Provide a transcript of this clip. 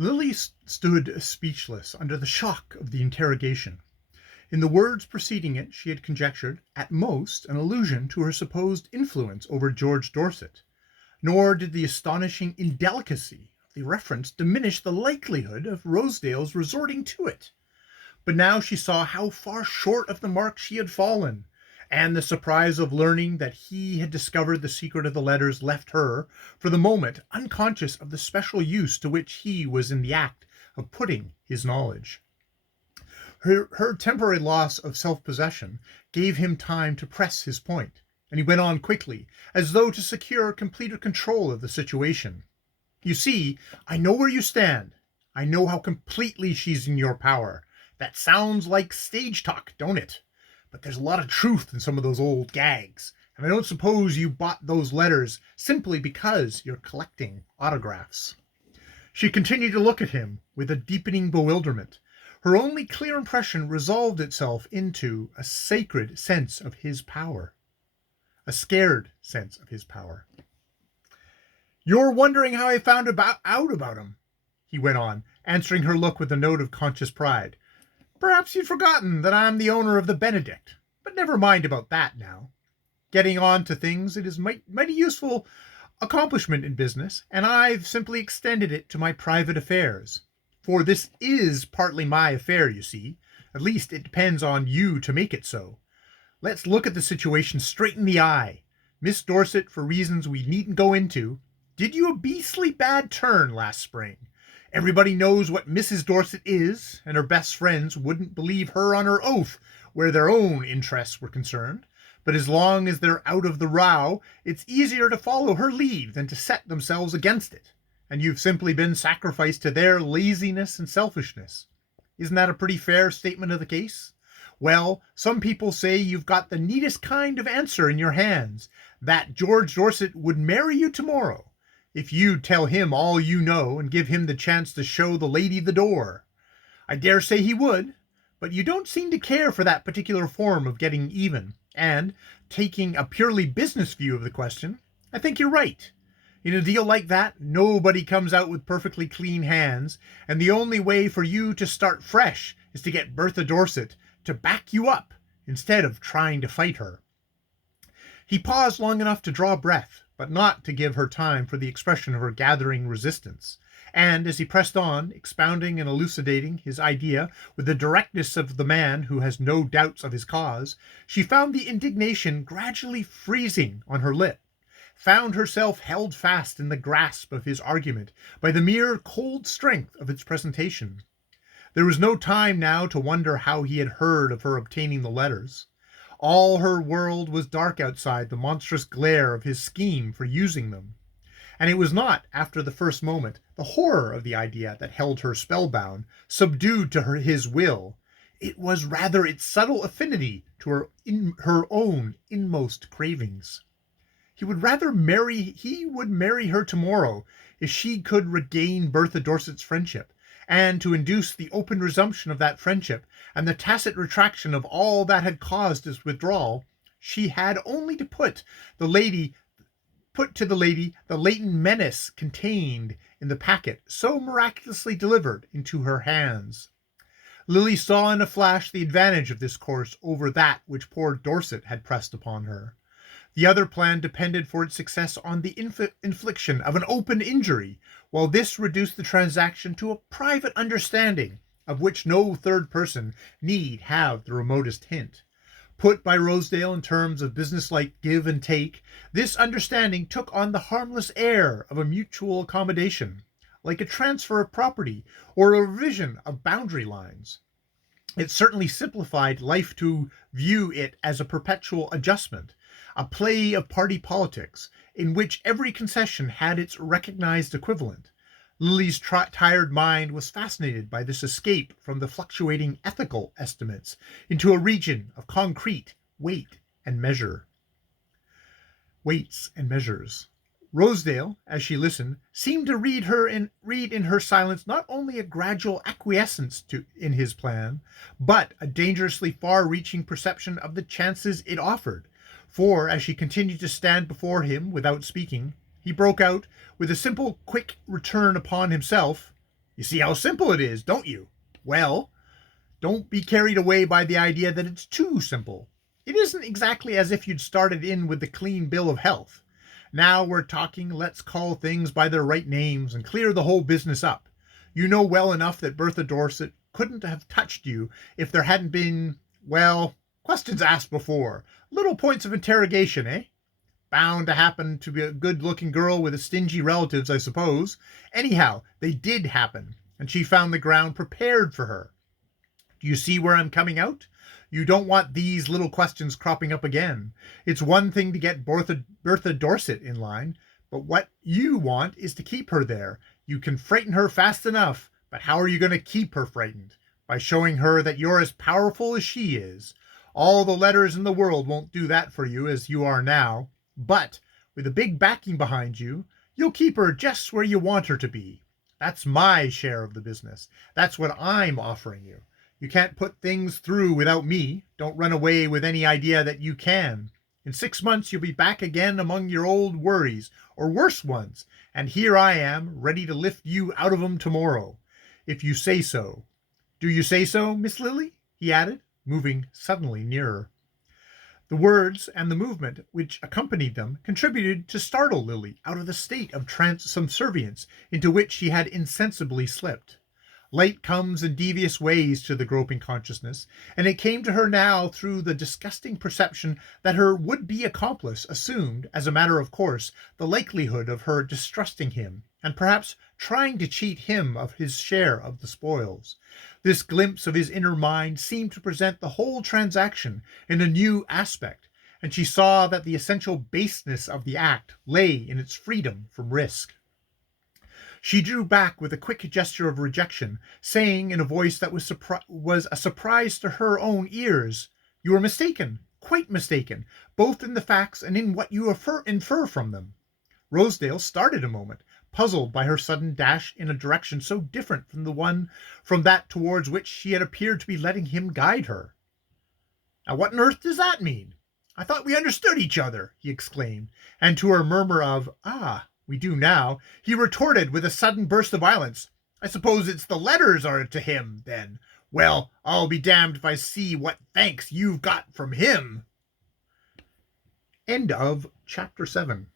Lily stood speechless under the shock of the interrogation. In the words preceding it she had conjectured, at most, an allusion to her supposed influence over George Dorset, nor did the astonishing indelicacy of the reference diminish the likelihood of Rosedale's resorting to it. But now she saw how far short of the mark she had fallen, and the surprise of learning that he had discovered the secret of the letters left her, for the moment, unconscious of the special use to which he was in the act of putting his knowledge. Her temporary loss of self-possession gave him time to press his point, and he went on quickly, as though to secure completer control of the situation. You see, I know where you stand. I know how completely she's in your power. That sounds like stage talk, don't it? But there's a lot of truth in some of those old gags, and I don't suppose you bought those letters simply because you're collecting autographs. She continued to look at him with a deepening bewilderment. Her only clear impression resolved itself into a sacred sense of his power. A scared sense of his power. You're wondering how I found out about him, he went on, answering her look with a note of conscious pride. Perhaps you've forgotten that I'm the owner of the Benedict, but never mind about that now. Getting on to things, it is mighty useful accomplishment in business, and I've simply extended it to my private affairs. For this is partly my affair, you see. At least it depends on you to make it so. Let's look at the situation straight in the eye. Miss Dorset, for reasons we needn't go into, did you a beastly bad turn last spring. Everybody knows what Mrs. Dorset is, and her best friends wouldn't believe her on her oath where their own interests were concerned. But as long as they're out of the row, it's easier to follow her lead than to set themselves against it. And you've simply been sacrificed to their laziness and selfishness. Isn't that a pretty fair statement of the case? Well, some people say you've got the neatest kind of answer in your hands, that George Dorset would marry you tomorrow, if you tell him all you know and give him the chance to show the lady the door. I dare say he would, but you don't seem to care for that particular form of getting even, and, taking a purely business view of the question, I think you're right. In a deal like that, nobody comes out with perfectly clean hands, and the only way for you to start fresh is to get Bertha Dorset to back you up instead of trying to fight her. He paused long enough to draw breath, but not to give her time for the expression of her gathering resistance. And as he pressed on, expounding and elucidating his idea with the directness of the man who has no doubts of his cause, she found the indignation gradually freezing on her lip, found herself held fast in the grasp of his argument by the mere cold strength of its presentation. There was no time now to wonder how he had heard of her obtaining the letters. All her world was dark outside the monstrous glare of his scheme for using them. And it was not, after the first moment, the horror of the idea that held her spellbound, subdued to his will. It was rather its subtle affinity to her own inmost cravings. He would marry her tomorrow if she could regain Bertha Dorset's friendship, and to induce the open resumption of that friendship and the tacit retraction of all that had caused his withdrawal, she had only to put to the lady the latent menace contained in the packet so miraculously delivered into her hands. Lily saw in a flash the advantage of this course over that which poor Dorset had pressed upon her. The other plan depended for its success on the infliction of an open injury, while this reduced the transaction to a private understanding, of which no third person need have the remotest hint. Put by Rosedale in terms of businesslike give and take, this understanding took on the harmless air of a mutual accommodation, like a transfer of property or a revision of boundary lines. It certainly simplified life to view it as a perpetual adjustment, a play of party politics, in which every concession had its recognized equivalent. Lily's tired mind was fascinated by this escape from the fluctuating ethical estimates into a region of concrete weights and measures. Rosedale, as she listened, seemed to read in her silence not only a gradual acquiescence in his plan, but a dangerously far-reaching perception of the chances it offered. For, as she continued to stand before him without speaking, he broke out, with a simple, quick return upon himself, You see how simple it is, don't you? Well, don't be carried away by the idea that it's too simple. It isn't exactly as if you'd started in with the clean bill of health. Now we're talking, let's call things by their right names and clear the whole business up. You know well enough that Bertha Dorset couldn't have touched you if there hadn't been, well, questions asked before. Little points of interrogation, eh? Bound to happen to be a good-looking girl with stingy relatives, I suppose. Anyhow, they did happen, and she found the ground prepared for her. Do you see where I'm coming out? You don't want these little questions cropping up again. It's one thing to get Bertha Dorset in line, but what you want is to keep her there. You can frighten her fast enough, but how are you going to keep her frightened? By showing her that you're as powerful as she is. All the letters in the world won't do that for you as you are now, but with a big backing behind you, you'll keep her just where you want her to be. That's my share of the business. That's what I'm offering you. You can't put things through without me. Don't run away with any idea that you can. In 6 months, you'll be back again among your old worries, or worse ones, and here I am, ready to lift you out of 'em tomorrow, if you say so. Do you say so, Miss Lily? He added, moving suddenly nearer. The words and the movement which accompanied them contributed to startle Lily out of the state of trance subservience into which she had insensibly slipped. Light comes in devious ways to the groping consciousness, and it came to her now through the disgusting perception that her would-be accomplice assumed, as a matter of course, the likelihood of her distrusting him, and perhaps trying to cheat him of his share of the spoils. This glimpse of his inner mind seemed to present the whole transaction in a new aspect, and she saw that the essential baseness of the act lay in its freedom from risk. She drew back with a quick gesture of rejection, saying in a voice that was a surprise to her own ears, "You are mistaken, quite mistaken, both in the facts and in what you infer from them." Rosedale started a moment, puzzled by her sudden dash in a direction so different from that towards which she had appeared to be letting him guide her. "Now what on earth does that mean? I thought we understood each other," he exclaimed, and to her murmur of, "Ah, we do now," he retorted with a sudden burst of violence, "I suppose it's the letters are to him, then. Well, I'll be damned if I see what thanks you've got from him." End of chapter 7.